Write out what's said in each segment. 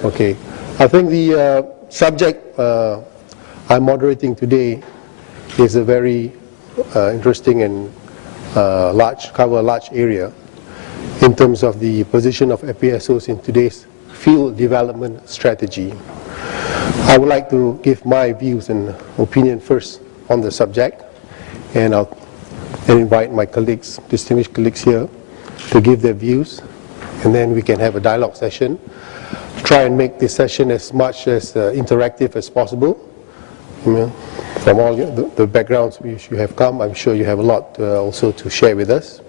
Okay. I think the subject I'm moderating today is a very interesting and cover a large area in terms of the position of FPSOs in today's field development strategy. I would like to give my views and opinion first on the subject, and I'll invite my colleagues, distinguished colleagues here, to give their views, and then we can have a dialogue session. Try and make this session as much as interactive as possible. From all the backgrounds which you have come, I'm sure you have a lot also to share with us.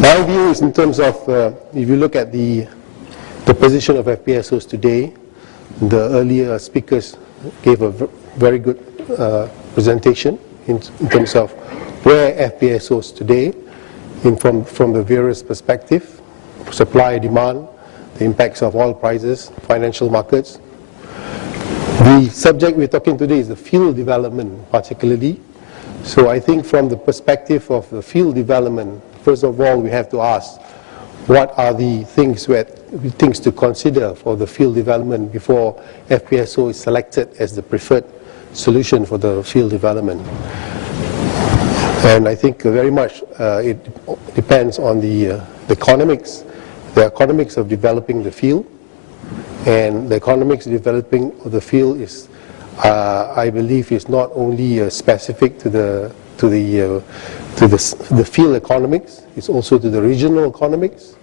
My view is in terms of, if you look at the position of FPSOs today, the earlier speakers gave a very good presentation in terms of where FPSOs today, from the various perspectives, supply, demand, the impacts of oil prices, financial markets. The subject we're talking today is the field development particularly. So I think from the perspective of the field development, first of all we have to ask what are the things to consider for the field development before FPSO is selected as the preferred solution for the field development. And I think very much it depends on the economics of developing the field. And the economics of developing the field is, I believe, is not only specific to the field economics. It's also to the regional economics,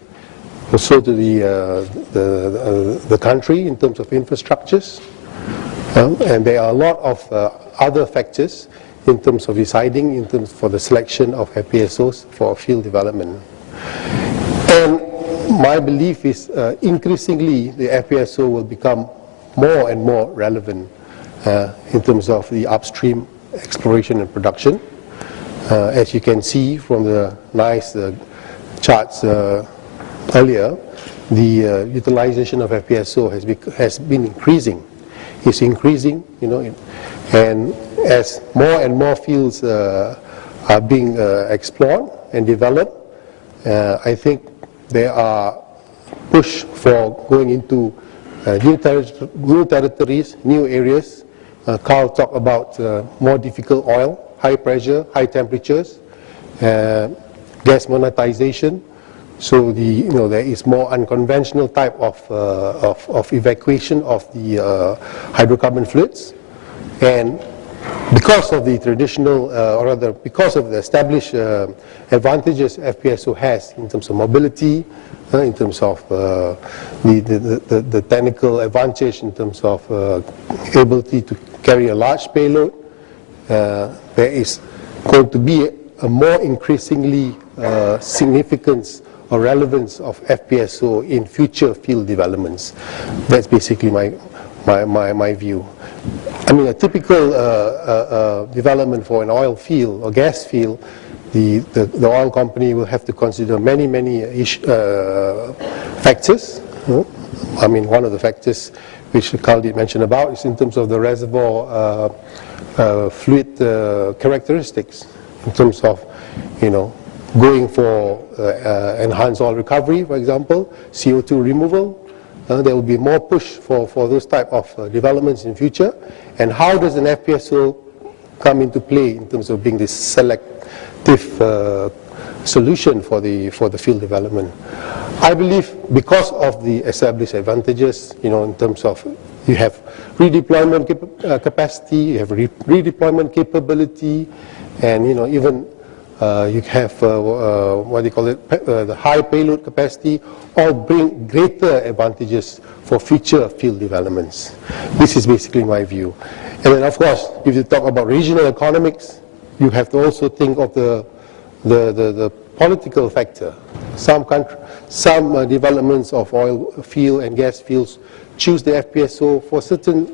also to the country in terms of infrastructures, and there are a lot of other factors in terms of deciding for the selection of FPSOs for field development. And my belief is increasingly the FPSO will become more and more relevant in terms of the upstream exploration and production. As you can see from the nice charts earlier, the utilization of FPSO has been increasing. It's increasing, and as more and more fields are being explored and developed, I think there are push for going into new territories, new areas. Carl talked about more difficult oil, high pressure, high temperatures, gas monetization. So there is more unconventional type of evacuation of the hydrocarbon fluids, and because of the traditional, or rather because of the established advantages FPSO has in terms of mobility, in terms of the technical advantage, in terms of ability to carry a large payload, there is going to be a more increasingly significance or relevance of FPSO in future field developments. That's basically my view. I mean, a typical development for an oil field or gas field, the oil company will have to consider many factors. I mean, one of the factors which Carl did mention about is in terms of the reservoir fluid characteristics, in terms of going for enhanced oil recovery, for example, CO2 removal. There will be more push for those type of developments in future. And how does an FPSO come into play in terms of being this selective solution for the field development? I believe because of the established advantages, in terms of you have redeployment capacity, you have redeployment capability, and even you have what they call it, the high payload capacity, all bring greater advantages for future field developments. This is basically my view. And then, of course, if you talk about regional economics, you have to also think of the political factor. Some developments of oil field and gas fields choose the FPSO for certain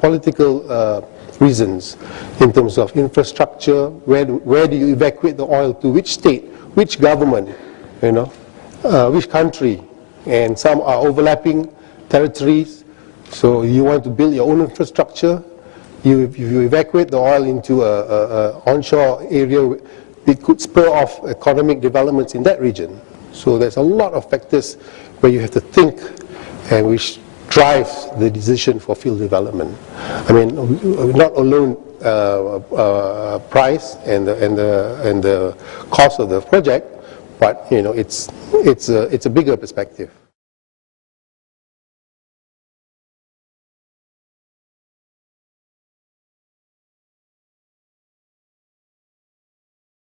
political reasons, in terms of infrastructure, where do you evacuate the oil to, which state, which government, which country, and some are overlapping territories. So you want to build your own infrastructure. You evacuate the oil into a onshore area, it could spur off economic developments in that region. So there's a lot of factors where you have to think and which drives the decision for field development. I mean, not alone price and the cost of the project, but it's a bigger perspective.